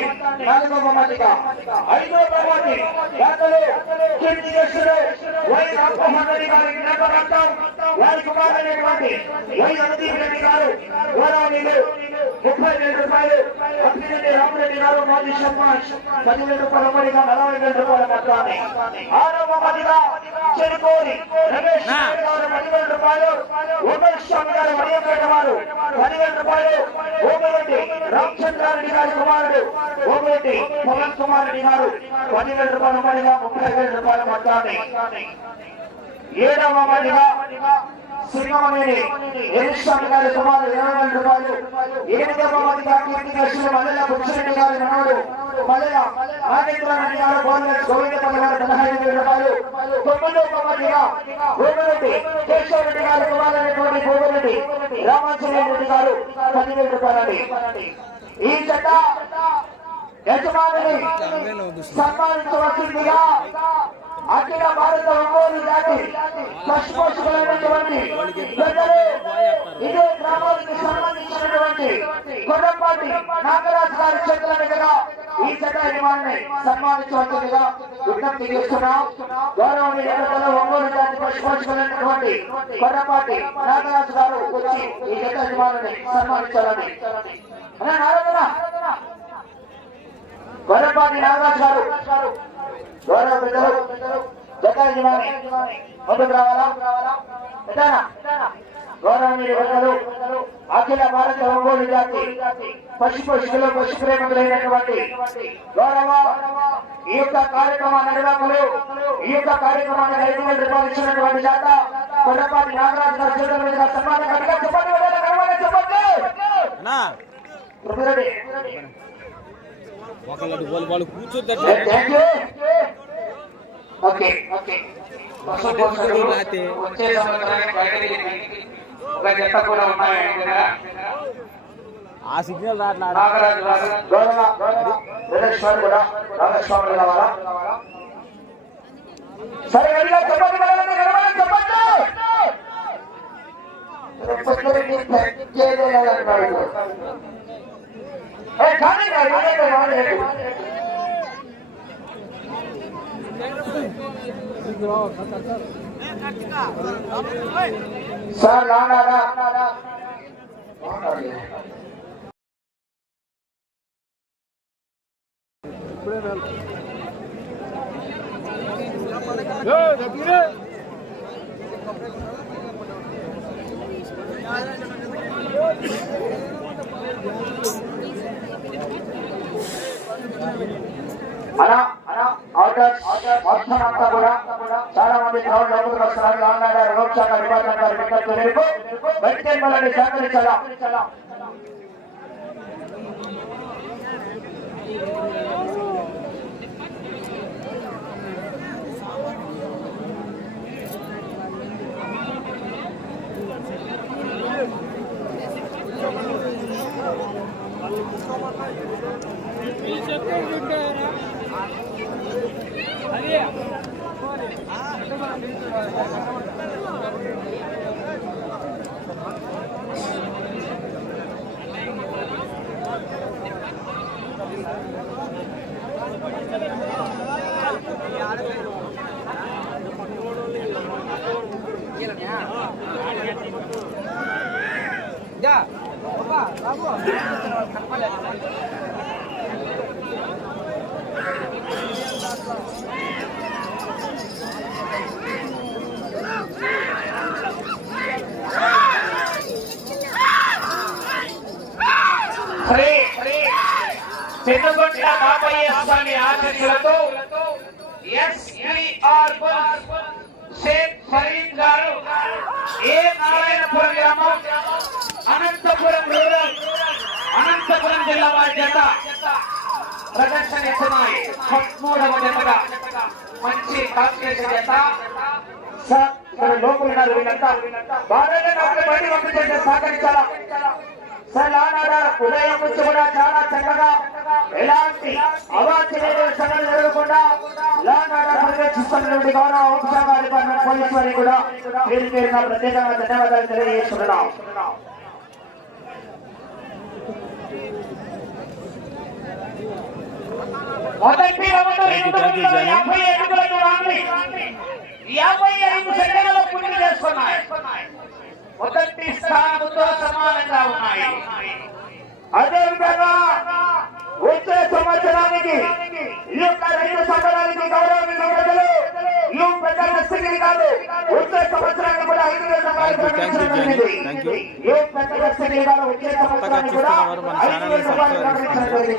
మొత్తాన్ని నాలుగవ బహుమతిగా. ఐదో బహుమతి దాతలు కీర్తి చేస్తుడు వై రామ్మోహన్ రెడ్డి గారి జ్ఞాపకార్థం వారి కుమారుడైనటువంటి వై అనుదీప్ రెడ్డి గారు గౌరవనీయులు ముప్పై వేల రూపాయలు అక్కిరెడ్డి రామరెడ్డి గారు మాజీ సర్పంచ్ పదివేల రూపాయల మరిగా నలభై వేల రూపాయల మొత్తాన్ని ఆరవ బహుమతిగా చెరుకోరి రమేష్ నాయుడు గారు పదివేల రూపాయలు ఉమేష్ స్వామి గారు వడియంపేట వారు పదివేల రూపాయలు ఓమిరెడ్డి రామచంద్రారెడ్డి గారి కుమారుడు ఓమిరెడ్డి పవన్ కుమార్ రెడ్డి గారు పదివేల రూపాయల మరిగా ముప్పై వేల రూపాయల మొత్తాన్ని ఏడవ మదిగా సింగమనేని ఎరిస్వామి గారి సుమారు ఇరవై వేల రూపాయలు. ఎనిమిదవ మదిగా కీర్తి కృష్ణ మల్లెల బుచ్చిరెడ్డి గారి మనవడు మల్లెల నాగేంద్ర రెడ్డి గారు గోవింద గోవిందపల్లి గారు పదహైదు వేల రూపాయలు. తొమ్మిదవ మదిగా భూమిరెడ్డి కేశవ రెడ్డి గారి కుమారుడైనటువంటి భూమిరెడ్డి రామాచంద్ర రెడ్డి గారు పదివేల రూపాయలండి. ఈ యజమానిని సన్మానించవలసిందిగా అఖిల భారత ఒంగోలు జాతి పశుపోషకులైనటువంటి ప్రజలు ఇదే గ్రామానికి సంబంధించినటువంటి కొండపాటి నాగరాజు గారి చేతుల మీదుగా ఈ చట్ట యజమాని సన్మానించవలసిందిగా విజ్ఞప్తి చేస్తున్నాం. గౌరవనీయ ప్రజలు ఒంగోలు జాతి పశుపోషకులైనటువంటి కొండపాటి నాగరాజు గారు వచ్చి ఈ చట్ట యజమాని సన్మానించాలని. అన్నా, నారాయణ గొర్రెపాటి నాగరాజు గారు గౌరవ పెద్దలు జత యజమాని ముందుకు రావాలా? పెద్దనా? గౌరవనీయ పెద్దలు అఖిల భారత ఒంగోలు జాతి పశు పశువులు పశు ప్రేమికులైనటువంటి గౌరవ ఈ యొక్క కార్యక్రమ నిర్వాహకులు ఈ యొక్క కార్యక్రమాన్ని ఐదు వేల రూపాయలు ఇచ్చినటువంటి జాత కొండపాటి నాగరాజు గారి చేతుల మీదుగా సన్మానం కనుక చెప్పండి చెప్పండి. ప్రభురెడ్డి. ఒకళ్ళు వాళ్ళు వాళ్ళు ఉన్నాయి కదా. ఆ సిగ్నల్ రాట్లా నాగరాజు గారు, గౌరవ వీరేష్ గారు కూడా నాగస్వామి రావాలా? సరే చెప్పండి చెప్పండి. తిరుపతికి తగ్గేదే లేదన్నాడు. ఏ, కానీ కాదు, ఇదే రాలేదు. సార్ నానారా అలా అలా ఆర్డర్స్ మొత్తం అంతా కూడా చాలా మంది గ్రౌండ్ లోపలికి వస్తున్నారు. లాండా గారు శాఖ గారు విజ్ఞప్తి మేరకు సహకరించాలా Ya, apa? Apa? Kenapa lah? Shri Penugonda బాబయ్య స్వామి ఆశీస్సులతో ఎస్ఈఆర్ షేక్ ఫరీద్ గారు ఏ నారాయణపురం గ్రామం అనంతపురం రూరల్ అనంతపురం జిల్లా వారి జత ప్రదర్శన ఇస్తున్నాయి. పదమూడవ జతగా. మంచి కాంపిటీషన్ జత సార్ లోపల ఉన్నారు వీళ్ళంతా. బాగానే నాకు బయట పంపించండి సహకరించాలా? సార్ ఉదయం నుంచి కూడా చాలా చక్కగా ఎలాంటి అవాంఛనీయ సంఘటన జరగకుండా లానాడా పర్యవేక్షిస్తున్నటువంటి గౌరవ హోంశాఖ డిపార్ట్మెంట్ పోలీసు వారికి కూడా పేరు పేరున ప్రత్యేకంగా ధన్యవాదాలు తెలియజేస్తున్నాం. మొదటి round Thank you, thank you, Johnny. యాభై అడుగుల దూరాన్ని యాభై ఐదు సెకండ్లలో పూర్తి చేసుకున్నాయి మొదటి స్థానంతో సమానంగా ఉన్నాయి అదేవిధంగా వచ్చే సంవత్సరానికి ఈ యొక్క రైతు సంబరానికి గౌరవ ప్రజలు ఈ పెద్ద నష్టగిరి కాదు వచ్చే సంవత్సరానికి కూడా ఐదు వేల రూపాయలు Thank you, thank you, Johnny. Thank you. ఏ పెద్ద నష్టగిరి కాదు వచ్చే సంవత్సరానికి కూడా చూస్తున్నవారు మన ఐదు ఛానల్ని వేల రూపాయలు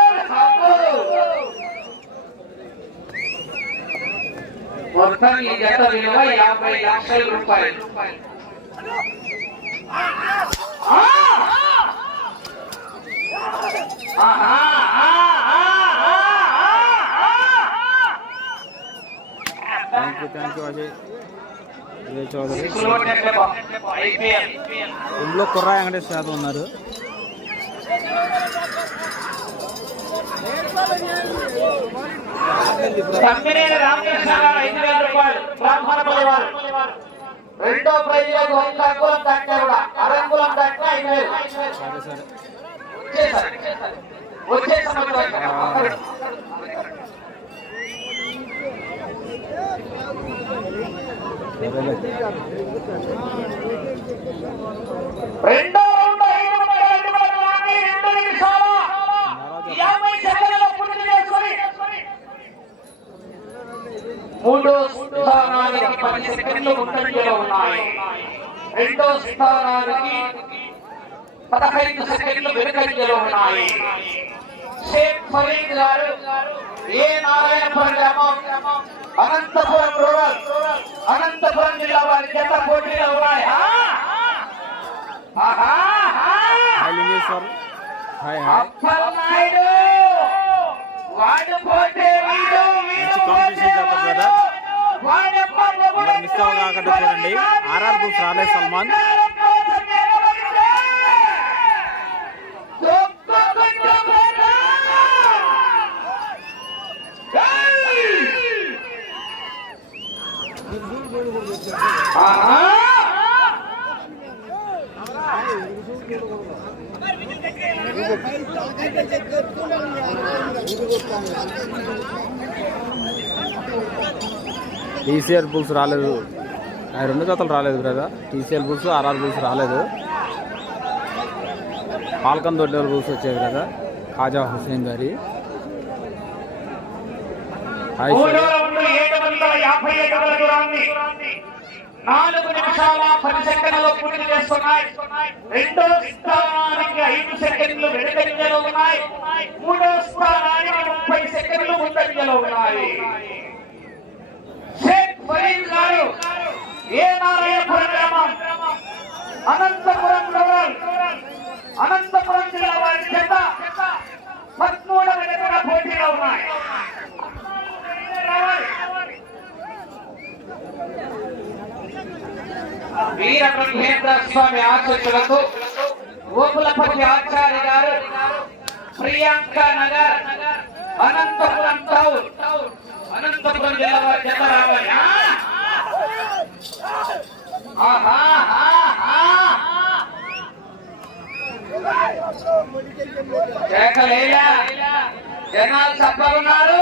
మొత్తం ఈ జత విలువ యాభై లక్షల రూపాయలు. Thank you thank you Ajay Vijay Chaudhary. ఇందులో కుర్రా వెంకటేష్ యాదవ్ ఉన్నారు. తమ్మినేని రామకృష్ణ గారు ఐదు వేల రూపాయలు. బ్రాహ్మణపల్లి రెండో ప్రైజ్లకు వంద అంగుళం దాటినా కూడా. అరంగుళం దాటినా ఐదు వేలు. వచ్చే సంవత్సరం రెండో రౌండ్ ఐదు రెండు నిమిషాలు యాభై సెకండ్ల పూర్తి చేసుకొని మూడో స్థానానికి పది సెకండ్లు ముందంజలో ఉన్నాయి. రెండో స్థానానికి పదహైదు సెకండ్లు వెనుకంజలో ఉన్నాయి. షేక్ ఫరీద్ గారు ఏ నారాయణపురం గ్రామం? అనంతపురం రూరల్. అనంతపురం జిల్లా వారి జత పోటీలో ఉన్నాయి. ఆ! ఆహా! మిస్ అవ్వకుండా చూడండి. ఆర్ఆర్ బుక్స్ రాలే సల్మాన్. తొక్కుకుంటూ టీసీఆర్ బుల్స్ రాలేదు. ఆ రెండు జతలు రాలేదు brother. TCL bulls RR bulls రాలేదు. పాల్కన్ దొడ్డల బుల్స్ వచ్చేది కదా ఖాజా హుసేన్ గారి. యాభై దూరాన్ని నాలుగు నిమిషాల పది సెకండ్లు పూర్తి చేస్తున్నాయి. రెండో స్థానానికి ఐదు సెకండ్లు వెనుకంజలో ఉన్నాయి. మూడో స్థానానికి ముప్పై సెకండ్లు ముందంజలో ఉన్నాయి. షేక్ ఫరీద్ గారు ఏ నారాయణపురం గ్రామం అనంతపురం రూరల్ అనంతపురం జిల్లా వారి చెత్త పద్మూడవ నెలల పోటీలో ఉన్నాయి. వీరబ్రహ్మేంద్ర స్వామి ఆశీస్సులతో ఓపులపల్లి ఆచార్య గారు ప్రియాంక నగర్ అనంతపురం టౌన్ అనంతపురం జిల్లా వారి రావాలి ఆహా, జనాలు తప్పకున్నారు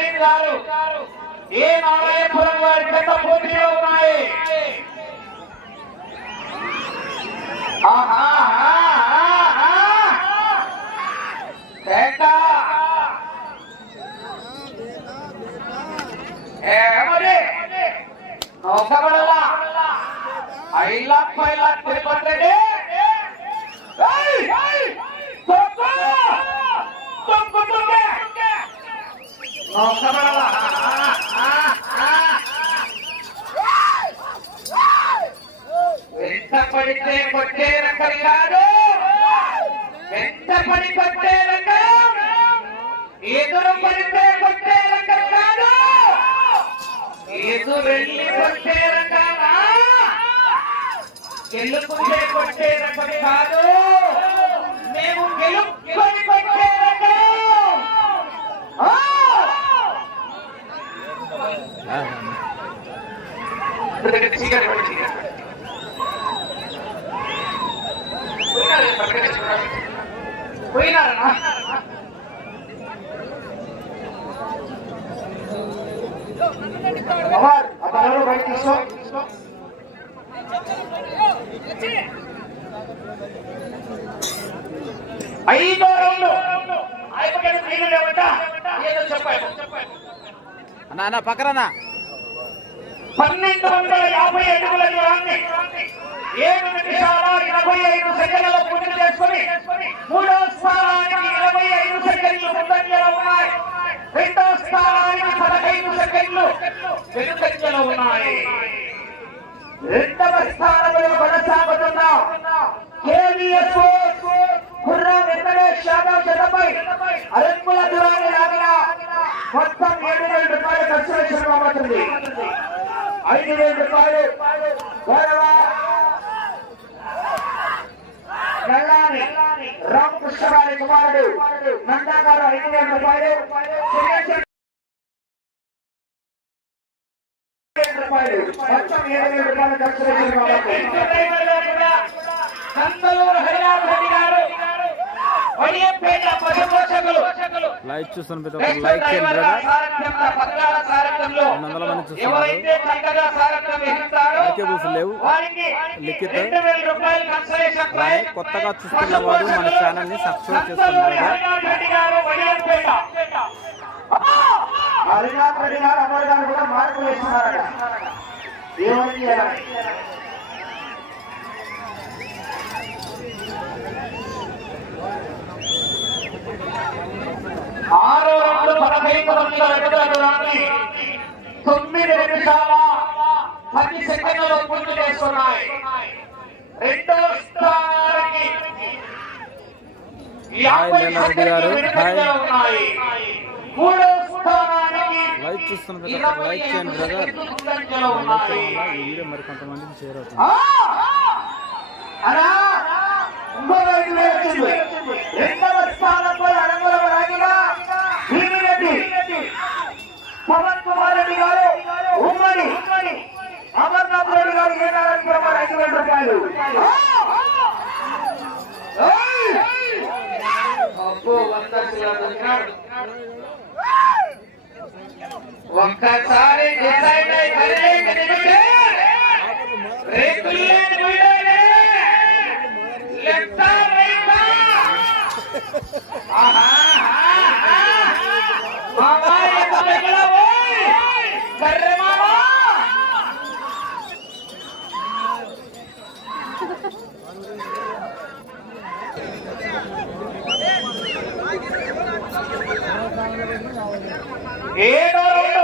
నారాయణ గారు ఏ నారాయణపురం గారి పెద్ద పోటీలో ఉన్నాయి? ఐ లాక్ ఫైవ్ లాక్ తిరుపతి నౌకబడలా పడితే కొట్టే రకం కాదు. వెంట పడి కొట్టే రకం ఎదురు పడితే కొట్టే రకం కాదు. ఎదురు వెళ్ళి కొట్టే రకమా కొట్టే రకం కాదు. మేము గెలుపు కొట్టే రకం ఆ! పోయినారా అమర్ అతను బయట తీసుకో ఐదో రౌండ్ లేవట ఏదో అన్న అన్న పక్కరన్నా పన్నెండు వందల యాభై అడుగుల దూరాన్ని ఏడు నిమిషాల ఇరవై ఐదు సెకండ్ల పూర్తి చేసుకుని మూడో స్థానానికి ఇరవై ఐదు సెకండ్లు ముందంజలో ఉన్నాయి. రెండో స్థానానికి పదహైదు సెకండ్లు వెనుకంజలో ఉన్నాయి. రెండవ స్థానంలో కొనసాగుతున్న కేవీఎస్ కుర్రా వెంకటేష్ యాదవ్ జతపై అరెక్కుల దూరాన్ని లాగిన మొత్తం ఏడు వేల రూపాయలు ఖర్చు వేసిన బాగుంటుంది ఐదు వేల రూపాయలు. గౌరవ నల్లాని రామకృష్ణ గారి కుమారుడు నందా గారు ఐదు వేల రూపాయలు. రూపాయలు. మొత్తం ఏడు వేల రూపాయలు ఖర్చు బాగుంటుంది నందలూరు హరిరామ రెడ్డి గారు వడియంపేట పశుపోషకులు లైక్ చూస్తున్న ప్రతి ఒక్కరు లైక్ చేయండి రెండు వందల మంది చూస్తున్నారు. లేవు. లిఖిత్ కొత్తగా చూస్తున్న వారు మన ఛానల్ని సబ్స్క్రైబ్ వడియంపేట హరినాథ్ రెడ్డి గారు అమర్ గారు కూడా మార్పు వేస్తున్నారట ఆరో రెండు పదహైదు వందల అడుగుల దూరాన్ని తొమ్మిది నిమిషాల పది సెకండ్లలో పూర్తి చేస్తున్నాయి. రెండో స్థానానికి యాభై. సెకండ్లు ఉన్నాయి. స్థానానికి లైక్ చూస్తున్న లైక్ చేయండి బ్రదర్. సెకండ్లు వీడియో మరి కొంతమందికి షేర్ అవుతుంది! అలా! ఇంకో. రెండవ స్థానంపై పవన్ కుమార్ రెడ్డి గారు ఉమ్మడి అమర్నాథ్ రెడ్డి గారు ఐదు వేల రూపాయలు. ఒక్కసారి డిసైడ్ అయి కదిలేక నిమిషే రేకుల్లే వీడలే లెఫ్ట్ రైట్ ఆహా మామా ఎక్కడ ఓయ్ కర్రే మామా ఏడో రెండు.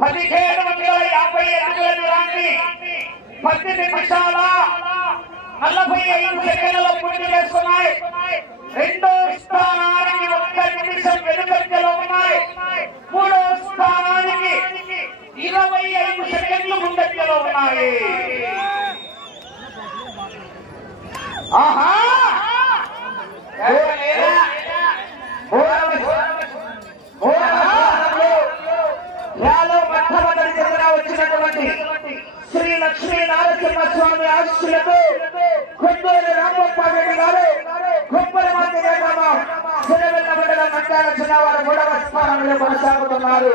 పదిహేడు వందల యాభై అడుగుల దూరాన్ని పది నిమిషాల నలభై ఐదు సెకండ్లలో పూర్తి చేస్తున్నాయి. రెండో స్థానానికి ఒక్క నిమిషం వెనుకంజలో ఉన్నాయి. మూడో స్థానానికి ఇరవై ఐదు సెకండ్లు ముందంజలో ఉన్నాయి. ఆహా! మండలం మంటాల చిన్నవారు మూడవ స్థానంలో కొనసాగుతున్నారు.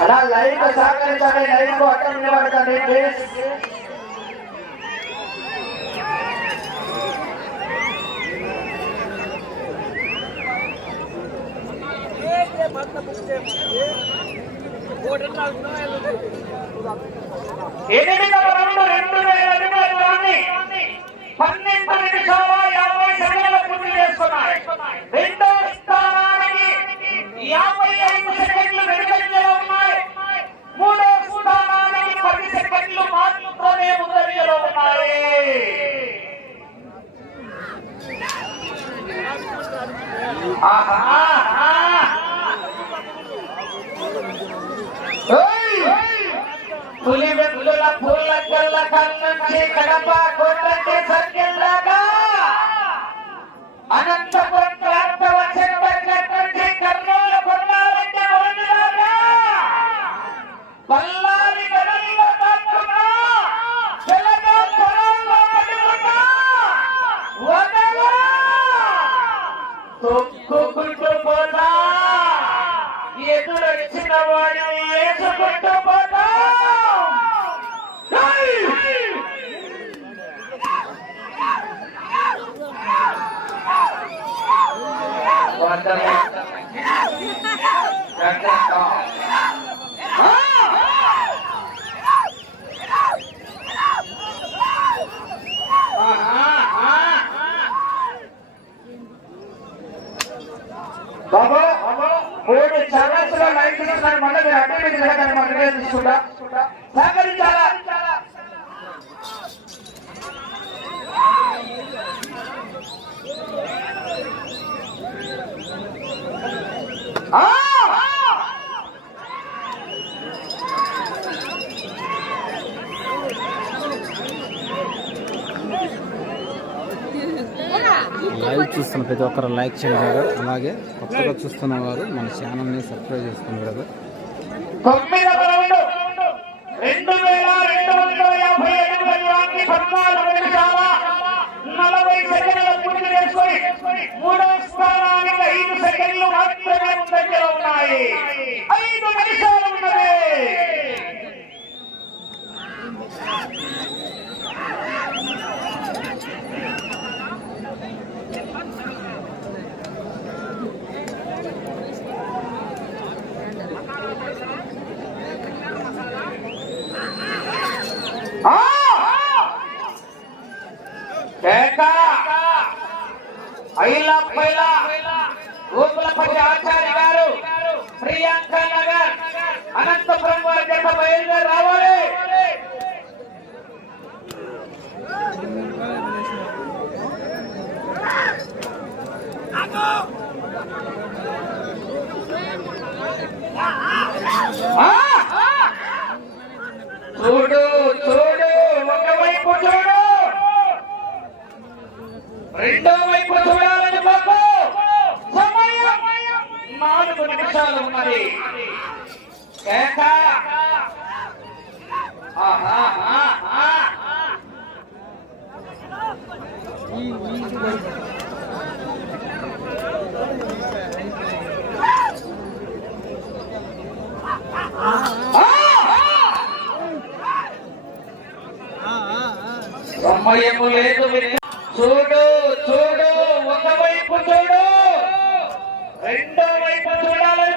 అలా లైన్ సహకరించండి లైన్కు అడ్డం నిలబడకండి ప్లీజ్ రెండు వేల అడుగులలోని పన్నెండు నిమిషాల యాభై సెకండ్లు పూర్తి చేసుకున్నాయి రెండో స్థానానికి యాభై ఐదు సెకండ్లు వెనుకంజలో ఉన్నాయి మూడో స్థానానికి పది సెకండ్లు మాత్రమే ముందరిలో ఉన్నాయి ఆహా ఆహా. ఓయ్! బాబు మూడు ఛానల్స్లో లైవ్ మళ్ళీ మీరు మనం సహకరించాలా? లైవ్ చూస్తున్న ప్రతి ఒక్కరు లైక్ చేయండి బ్రదర్ అలాగే కొత్తగా చూస్తున్న వారు మన ఛానల్ని సబ్స్క్రైబ్ చేసుకోండి బ్రదర్ తొమ్మిదవ స్థానానికి ఐదు సెకండ్లు మాత్రమే దగ్గర ఉన్నాయి. ఐదు నిమిషాలు ఉన్నది ఆ! కేక! ఐలప్పైల, ఊపులపల్లి ఆచార్య గారు ప్రియాంక నగర్ అనంతపురం వారి బయలుదేరి రావాలి. ఆ! చూడు చూడు ఒకవైపు చూడు. రెండో వైపు చూడాలని బాబు సమయం. నాలుగు నిమిషాలు ఉన్నది కేక. సమయము లేదు చూడు చూడు ఒకవైపు చూడు. రెండో వైపు చూడాలని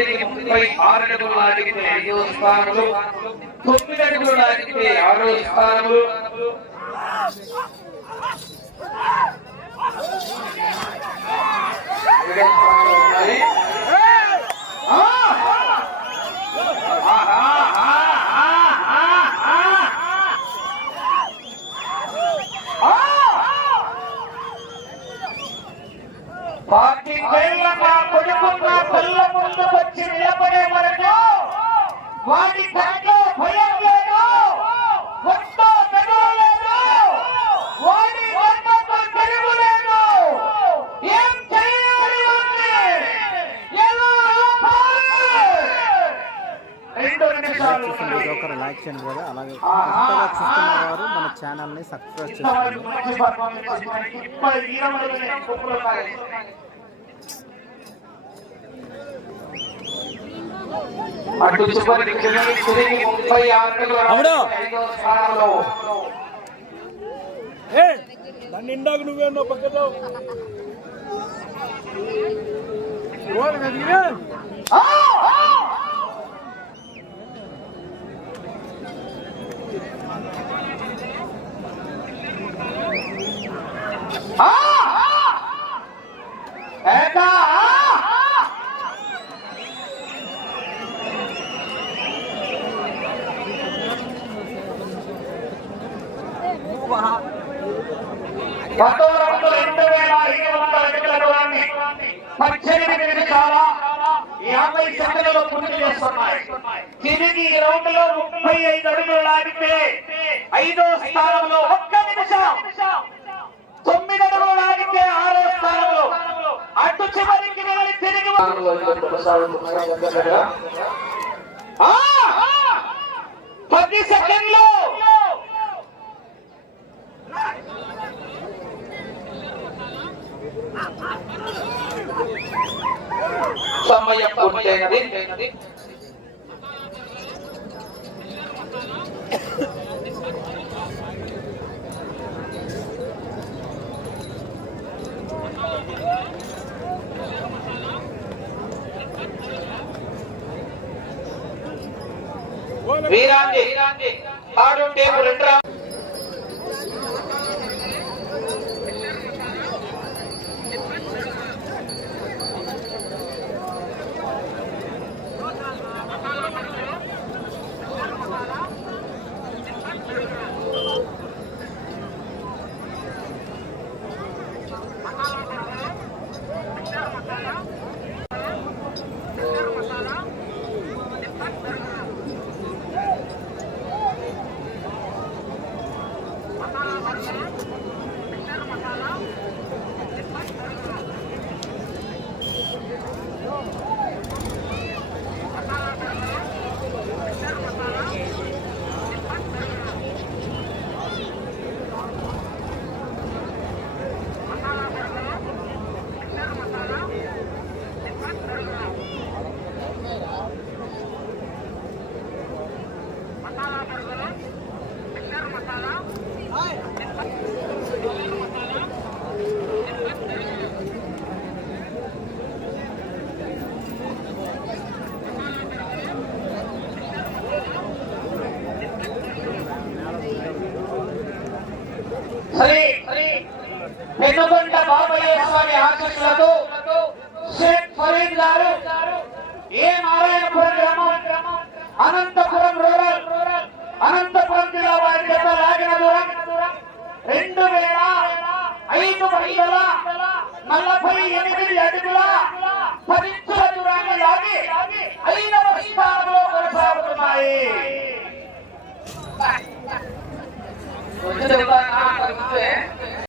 ఇస్తారు పార్టీ వేళ్ళ నా కొడుకున్న పిల్ల ముందుకొచ్చి నిలబడే వరకు వాడి కంట్లో భయం లైక్ చేయండి అలాగే వారు మన ఛానల్ని సబ్స్క్రైబ్ చేసుకోండి. అటు సుపరి ముప్పై పక్కలో ఓ dynamic